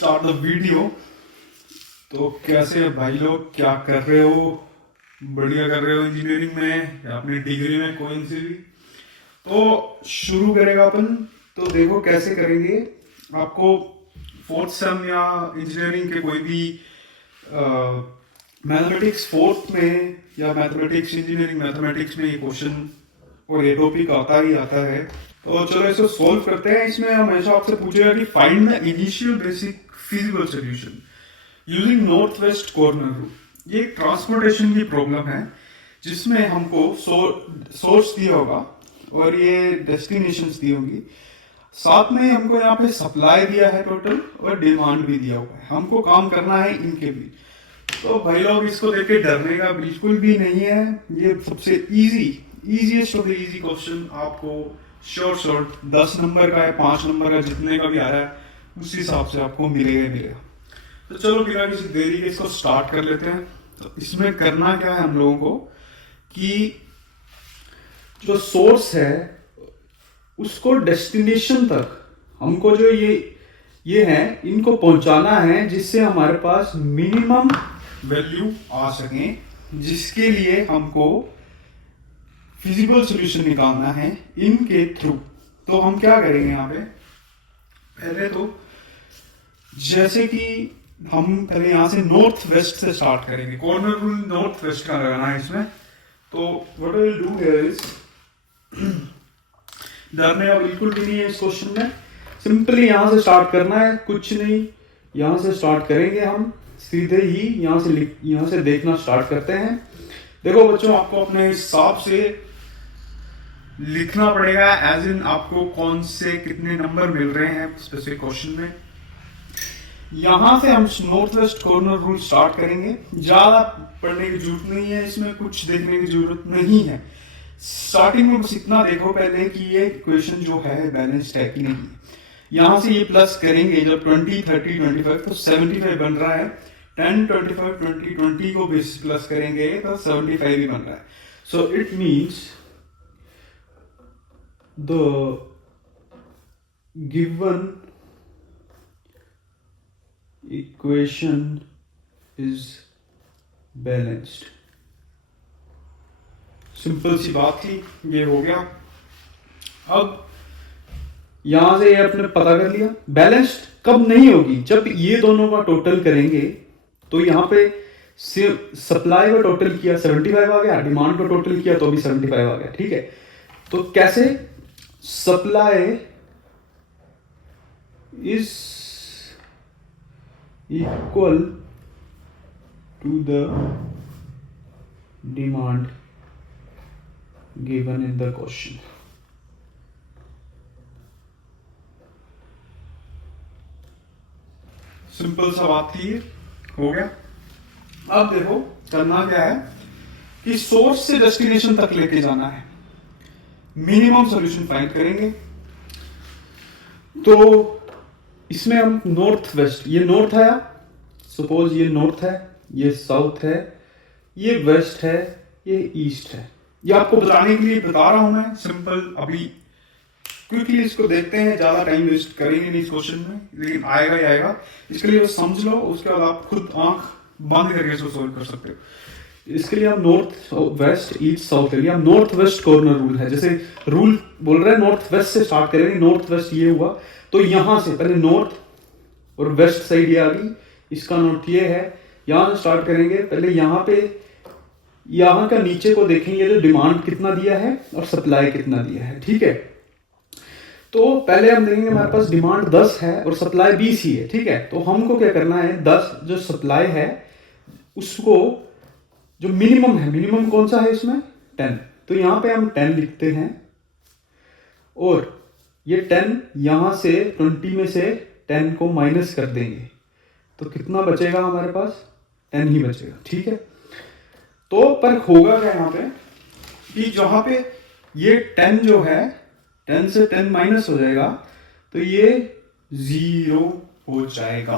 Start the video. तो कैसे भाई लोग, क्या कर रहे हो? बढ़िया कर रहे हो इंजीनियरिंग में या अपनी डिग्री में, कोई से भी। तो शुरू करेगा अपन। तो देखो कैसे करेंगे। आपको फोर्थ सेम या इंजीनियरिंग के कोई भी मैथमेटिक्स फोर्थ में या मैथमेटिक्स इंजीनियरिंग मैथमेटिक्स में ये क्वेश्चन और ये टॉपिक आता ही आता है। तो चलो इसको सॉल्व करते हैं। इसमें हमेशा आपसे पूछेगा कि find the initial basic feasible solution using north west corner rule. ये एक ट्रांसपोर्टेशन की प्रॉब्लम है जिसमें हमको सोर्स दिया होगा और ये डेस्टिनेशंस दी होंगी। साथ में हमको यहाँ पे सप्लाई दिया है टोटल और डिमांड भी दिया हुआ है। हमको काम करना है इनके भी। तो भाई लोग इसको देख के डरने का बिल्कुल भी नहीं है। ये सबसे easiest of the easy question आपको शॉर्ट 10 नंबर का है, 5 नंबर का, जितने का भी आ रहा है उस हिसाब से आपको मिलेगा ही मिलेगा। तो चलो बिना किसी देरी के इसको स्टार्ट कर लेते हैं। तो इसमें करना क्या है हम लोगों को कि जो सोर्स है उसको डेस्टिनेशन तक हमको जो ये है इनको पहुंचाना है जिससे हमारे पास मिनिमम वैल्यू आ सके, जिसके लिए हमको फिजिबल सॉल्यूशन निकालना है इनके थ्रू। तो हम क्या करेंगे यहाँ पे, पहले तो जैसे कि हम पहले यहाँ से नॉर्थ वेस्ट से स्टार्ट करेंगे। कॉर्नर रूल नॉर्थ वेस्ट का लगाना है इसमें। तो what I will do here is, डरने का बिल्कुल भी नहीं है इस क्वेश्चन में। सिंपली यहाँ से स्टार्ट करना है, कुछ नहीं। यहाँ से स्टार्ट करेंगे हम सीधे ही, यहाँ से देखना स्टार्ट करते हैं। देखो बच्चों, आपको अपने हिसाब से लिखना पड़ेगा, एज इन आपको कौन से कितने नंबर मिल रहे हैं स्पेसिफिक क्वेश्चन में। यहां से हम north west corner rule start करेंगे। ज्यादा पढ़ने की जरूरत नहीं है, इसमें कुछ देखने की जरूरत नहीं है। स्टार्टिंग में बस इतना देखो पहले कि ये इक्वेशन जो है बैलेंस्ड है कि नहीं। यहां से ये प्लस करेंगे जब 20 30 25 तो 75 बन रहा है। 10 25 20 20 को बेस प्लस करेंगे तो 75 ही बन रहा है। So it means the given equation is balanced। Simple सी बात थी, ये हो गया। अब यहां से ये आपने पता कर लिया बैलेंस्ड कब नहीं होगी, जब ये दोनों का टोटल करेंगे। तो यहां पे सप्लाई का टोटल किया 75 आ गया, डिमांड का टोटल किया तो भी 75 आ गया। ठीक है, तो कैसे supply is equal to the demand given in the question। Simple सा बात थी, हो गया। अब देखो करना क्या है कि सोर्स से डेस्टिनेशन तक लेके जाना है, मिनिमम सॉल्यूशन फाइंड करेंगे। तो इसमें हम नॉर्थ वेस्ट, ये नॉर्थ है, सपोज ये नॉर्थ है, ये साउथ है, ये वेस्ट है, ये ईस्ट है। ये आपको बताने के लिए बता रहा हूं मैं सिंपल। अभी क्विकली इसको देखते हैं, ज्यादा टाइम वेस्ट करेंगे नहीं इस क्वेश्चन में, लेकिन आएगा ही आएगा। इसके लिए बस समझ लो, उसके बाद आप खुद आंख बंद करके इसको सोल्व कर सकते हो। इसके लिए हम नॉर्थ वेस्ट ईस्ट साउथ के लिए हम नॉर्थ वेस्ट कॉर्नर रूल है। जैसे रूल बोल रहे हैं नॉर्थ वेस्ट से स्टार्ट करेंगे, नॉर्थ वेस्ट ये हुआ तो यहां से पहले नॉर्थ और वेस्ट साइड ये आ गई, इसका नॉर्थ ये है। यहां से स्टार्ट करेंगे, पहले यहां पे यहां का नीचे को देखेंगे जो डिमांड कितना दिया है और सप्लाई कितना दिया है। ठीक है, तो पहले हम देखेंगे हमारे पास डिमांड 10 है और सप्लाई 20 ही है। ठीक है, तो हमको क्या करना है, 10 जो सप्लाई है उसको, जो मिनिमम है, मिनिमम कौन सा है इसमें 10, तो यहां पे हम 10 लिखते हैं। और ये 10 यहां से 20 में से 10 को माइनस कर देंगे तो कितना बचेगा हमारे पास, 10 ही बचेगा। ठीक है, तो पर होगा क्या यहाँ पे कि जहां पे ये 10 जो है 10 से 10 माइनस हो जाएगा तो ये 0 हो जाएगा।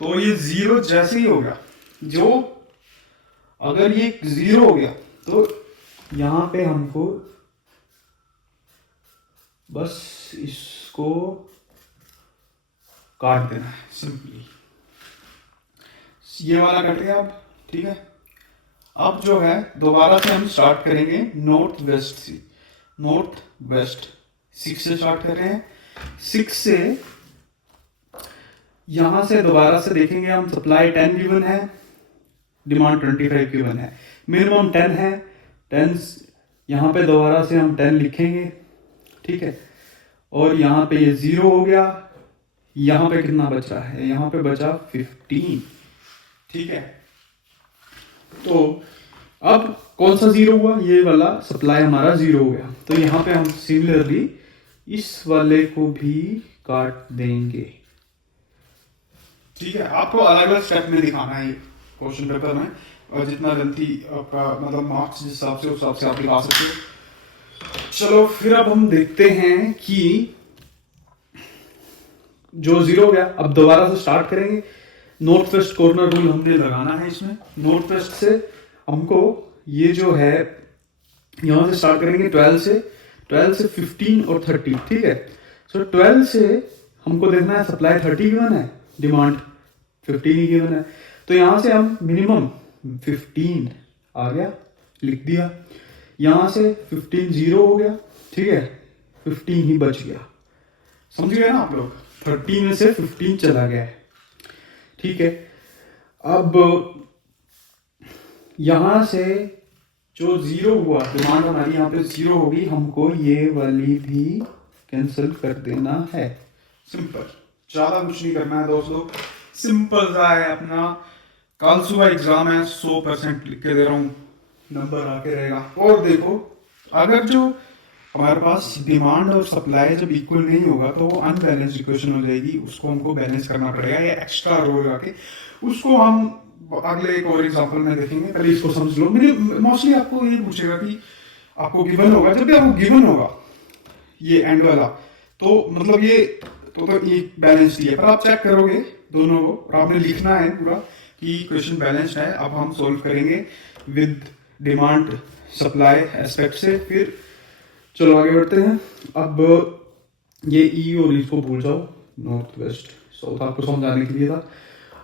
तो ये 0 जैसे ही हो गया, जो अगर ये 0 हो गया तो यहां पे हमको बस इसको काट देना है सिंपली। ये वाला कट गया अब, ठीक है। अब जो है दोबारा से हम स्टार्ट करेंगे नॉर्थ वेस्ट से। नॉर्थ वेस्ट 6 से स्टार्ट कर रहे हैं। 6 से यहां से दोबारा से देखेंगे हम, सप्लाई 10 गिवन है, डिमांड 25 गिवन है, मिनिमम 10 है। 10 यहाँ पे दोबारा से हम 10 लिखेंगे, ठीक है। और यहाँ पे ये 0 हो गया। यहाँ पे कितना बच रहा है, यहाँ पे बचा 15, ठीक है। तो अब कौन सा 0 हुआ, ये वाला सप्लाई हमारा 0 हो गया। तो यहाँ पे हम सिमिलरली इस वाले को भी काट देंगे, ठीक है। आपको अलग अलग स्टेप में दिखाना है क्वेश्चन पेपर में, और जितना जल्दी आपका मतलब मार्क्स जिस हिसाब से उस हिसाब से आप लिखा सकते हो। चलो फिर अब हम देखते हैं कि जो 0 हो गया, अब दोबारा से स्टार्ट करेंगे। नॉर्थ वेस्ट कॉर्नर रूल हमने लगाना है इसमें। नॉर्थ वेस्ट से हमको ये जो है यहां से स्टार्ट करेंगे 12 से 15 और 30, ठीक है। सो 12 से हमको देखना है सप्लाई 30 गिवन है, डिमांड 15 ही गिवन है। तो यहां से हम मिनिमम 15 आ गया, लिख दिया। यहां से 15 0 हो गया, ठीक है, 15 ही बच गया। समझ गए ना आप लोग, 30 में से 15 चला गया है, ठीक है। अब यहां से जो 0 हुआ, डिमांड हमारी यहाँ पे 0 होगी, हमको ये वाली भी कैंसिल कर देना है। सिंपल, ज्यादा कुछ नहीं करना है दोस्तों, सिंपल सा है अपना। कल सुबह एग्जाम है, 100% लिख के दे रहा हूँ, नंबर आके रहेगा। और देखो, अगर जो हमारे पास डिमांड और सप्लाई जब इक्वल नहीं होगा तो वो अनबैलेंस इक्वेशन हो जाएगी, उसको हमको बैलेंस करना पड़ेगा, या एक्स्ट्रा रो लगा के। उसको हम अगले एक और एग्जांपल में देखेंगे, पहले इसको समझ लो। मेरे मोस्टली आपको ये पूछेगा कि आपको गिवन होगा, जब भी आपको गिवन होगा ये एंड वाला, तो मतलब ये तो ये बैलेंस्ड ही है, पर आप चेक करोगे दोनों को, और आपने लिखना है पूरा कि क्वेश्चन बैलेंस्ड है। अब हम सोल्व करेंगे विद डिमांड सप्लाई एस्पेक्ट से। फिर चलो आगे बढ़ते हैं। अब ये ई और इसको भूल जाओ, नॉर्थ वेस्ट साउथ आपको समझाने के लिए था।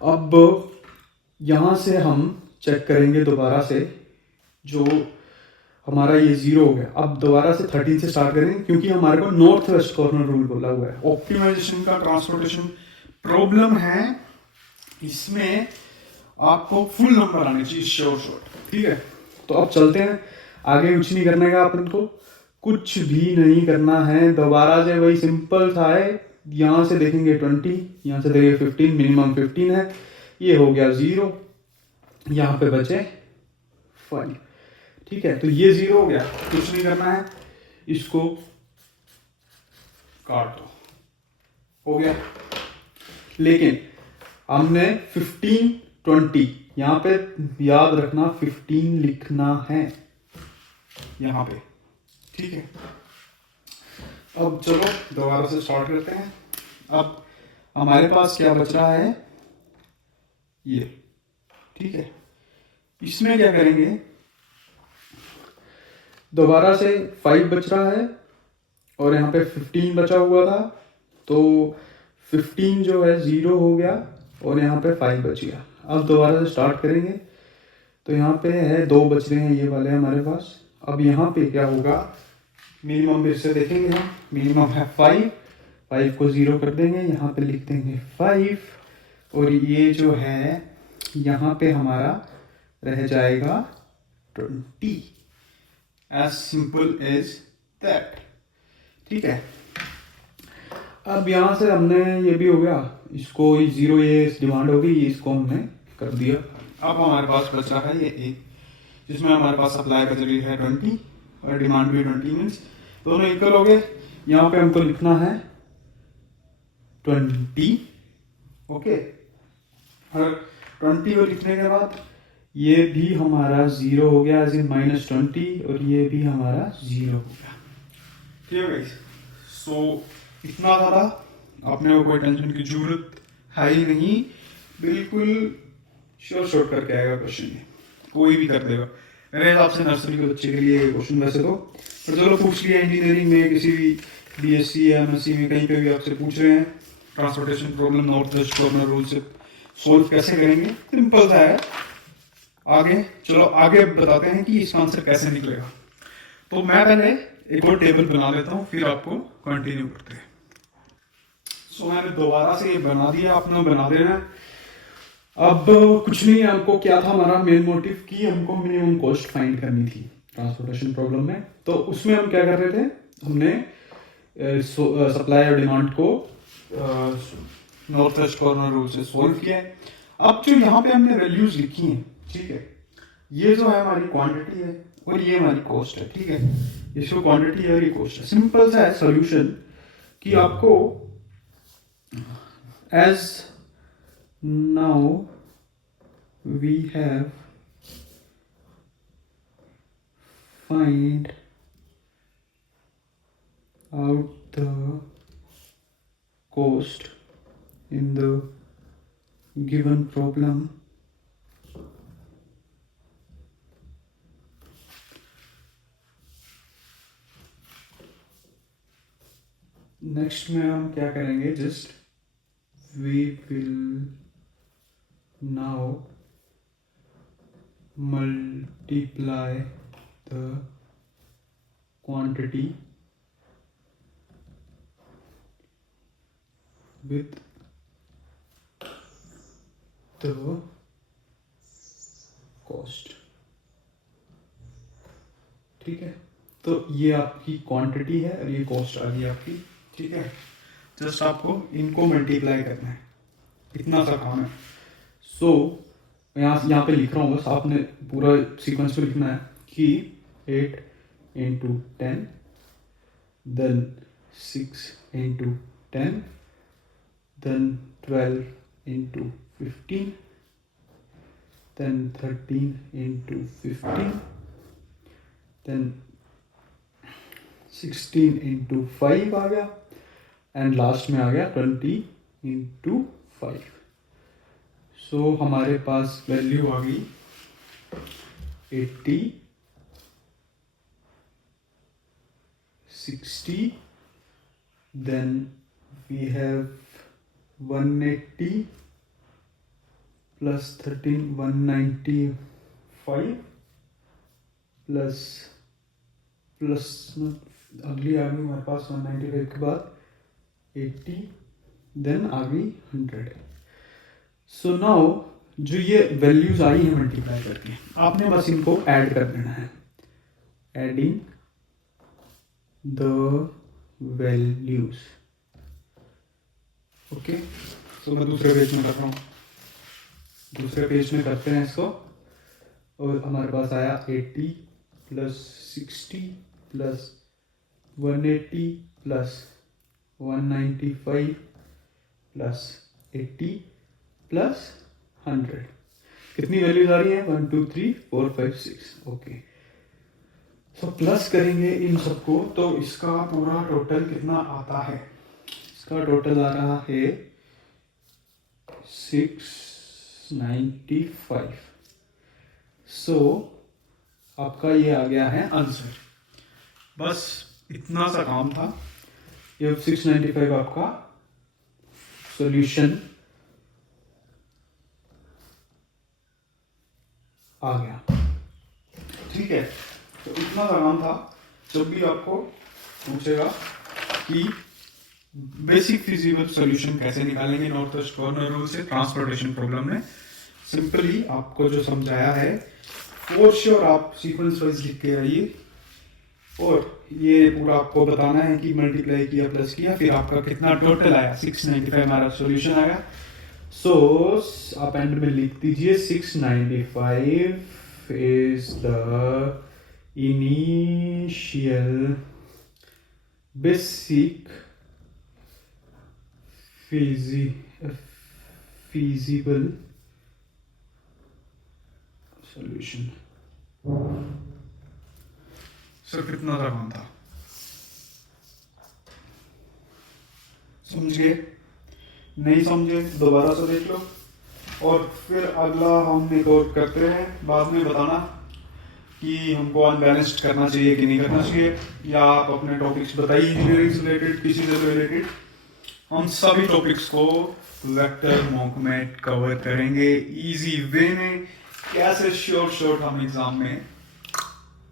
अब यहाँ से हम चेक करेंगे दोबारा से, जो हमारा ये 0 हो गया। अब दोबारा से 13 से स्टार्ट करेंगे, क्योंकि हमारे को नॉर्थ वेस्ट कॉर्नर रूल बोला हुआ है। ऑप्टिमाइजेशन का ट्रांसपोर्टेशन प्रॉब्लम है, इसमें आपको फुल नंबर आने चाहिए, शॉर्ट, ठीक है। तो अब चलते हैं आगे, कुछ नहीं करने का अपन को, कुछ भी नहीं करना है। दोबारा से वही सिंपल सा है, यहाँ से देखेंगे 20, यहाँ से देखेंगे 15, मिनिमम 15 है, ये हो गया 0, यहाँ पे बचे 5, ठीक है। तो ये 0 हो गया, कुछ नहीं करना है, इसको काट दो, हो गया। लेकिन हमने 15 20 यहाँ पे याद रखना, 15 लिखना है यहाँ पे, ठीक है। अब चलो दोबारा से स्टार्ट करते हैं। अब हमारे पास क्या बच रहा है, ये, ठीक है। इसमें क्या करेंगे, दोबारा से 5 बच रहा है और यहाँ पे 15 बचा हुआ था, तो 15 जो है 0 हो गया और यहाँ पे 5 बच गया। अब दोबारा से स्टार्ट करेंगे, तो यहाँ पे है 2 बच रहे हैं ये वाले हमारे पास। अब यहाँ पे क्या होगा, मिनिमम फिर से देखेंगे हम, मिनिमम है 5 को 0 कर देंगे, यहाँ पे लिख देंगे 5, और ये जो है यहाँ पे हमारा रह जाएगा 20, एज सिंपल एज दैट, ठीक है। अब यहाँ से हमने ये भी हो गया, इसको 0 ये डिमांड हो गई, इसको हमने कर दिया। अब हमारे पास बच रहा है ये एक, जिसमें हमारे पास सप्लाई बच रही है 20 और डिमांड भी 20, मीन्स दोनों इक्वल हो गए। यहाँ पे हमको लिखना है 20, ओके। और 20 को लिखने के बाद ये भी हमारा 0 हो गया, एज इन -20, और ये भी हमारा 0 हो गया, ठीक है। सो इतना ज़्यादा अपने को कोई टेंशन की जरूरत है ही नहीं, बिल्कुल शॉर्ट करके आएगा क्वेश्चन, कोई भी कर देगा मेरे हिसाब से। नर्सरी के बच्चे के लिए क्वेश्चन वैसे तो, पर चलो पूछ लिया, इंजीनियरिंग में किसी भी BSc या MSc में कहीं पे भी आपसे पूछ रहे हैं, transportation problem north west corner rule से सोल्व कैसे करेंगे, सिंपल सा है। आगे चलो आगे बताते हैं कि इसका आंसर कैसे निकलेगा। तो मैं पहले एक और टेबल बना लेता हूँ, फिर आपको कंटिन्यू करते हैं। सो मैंने दोबारा से ये बना दिया, आपने बना देना है। अब कुछ नहीं, हमको क्या था, हमारा मेन मोटिव कि हमको मिनिमम कॉस्ट फाइंड करनी थी ट्रांसपोर्टेशन प्रॉब्लम में। तो उसमें हम क्या कर रहे थे, हमने सप्लाई और डिमांड को नॉर्थ वेस्ट कॉर्नर रूल से सोल्व किया है। अब जो यहाँ पे हमने वैल्यूज लिखी हैं, ठीक है, ये जो है हमारी क्वांटिटी है और ये हमारी कॉस्ट है, ठीक है, ये जो क्वांटिटी है और ये कॉस्ट है। सिंपल सा है सोल्यूशन कि आपको as now we have find out the cost in the given problem, next में हम क्या करेंगे, just we will now multiply the quantity with the cost, ठीक है। तो ये आपकी क्वांटिटी है और ये कॉस्ट आ गई आपकी, ठीक है। जस्ट आपको इनको मल्टीप्लाई करना है, इतना सा काम है। सो यहाँ पे लिख रहा हूँ, बस आपने पूरा सीक्वेंस पे लिखना है कि 8 into 10, then 6 into 10, then 12 into 15, then 13 into 15, then 16 into 5 आ गया, एंड लास्ट में आ गया 20 into 5। सो हमारे पास वैल्यू आ गई 80, 60, then we have 180 plus 13 195 plus अगली आ गई हमारे पास 195 के बाद 80, देन आ गई 100। सो नाउ जो ये वैल्यूज आई है मल्टीप्लाई करके, आपने बस इनको ऐड कर देना है, एडिंग द वैल्यूज, ओके। तो मैं दूसरे पेज में कर रहा हूँ, दूसरे पेज में करते हैं इसको, और हमारे पास आया 80 plus 60 plus 180 plus 195 plus 80 plus 100। कितनी वैल्यूज आ रही हैं, 1 2 3 4 5 6, ओके। सो प्लस करेंगे इन सबको, तो इसका पूरा टोटल कितना आता है, इसका टोटल आ रहा है 695। सो आपका ये आ गया है आंसर, बस इतना सा काम था। ये 695 आपका सॉल्यूशन आ गया, ठीक है। तो इतना सा काम था। जब भी आपको पूछेगा कि बेसिक फिजिबल सॉल्यूशन कैसे निकालेंगे नॉर्थ वेस्ट कॉर्नर रूल से ट्रांसपोर्टेशन प्रॉब्लम में, सिंपली आपको जो समझाया है फॉर श्योर आप सीक्वेंस वाइज लिख के रहिए, और ये पूरा आपको बताना है कि मल्टीप्लाई किया प्लस किया, फिर आपका कितना टोटल आया, 695 हमारा सॉल्यूशन आया। सो आप एंड में लिख दीजिए 695 is the initial basic feasible solution। Sir कितना था काम था, समझ गए? नहीं समझे दोबारा से देख लो, और फिर अगला हम एक और करते हैं, बाद में बताना कि हमको अनबैलेंस्ड करना चाहिए कि नहीं करना चाहिए, या आप अपने टॉपिक्स बताइए इंजीनियरिंग से रिलेटेड, किसी से रिलेटेड, हम सभी टॉपिक्स को वेक्टर मॉक में कवर करेंगे इजी वे में, कैसे श्योर हम एग्जाम में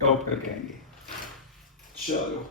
टॉप करके आएंगे। चलो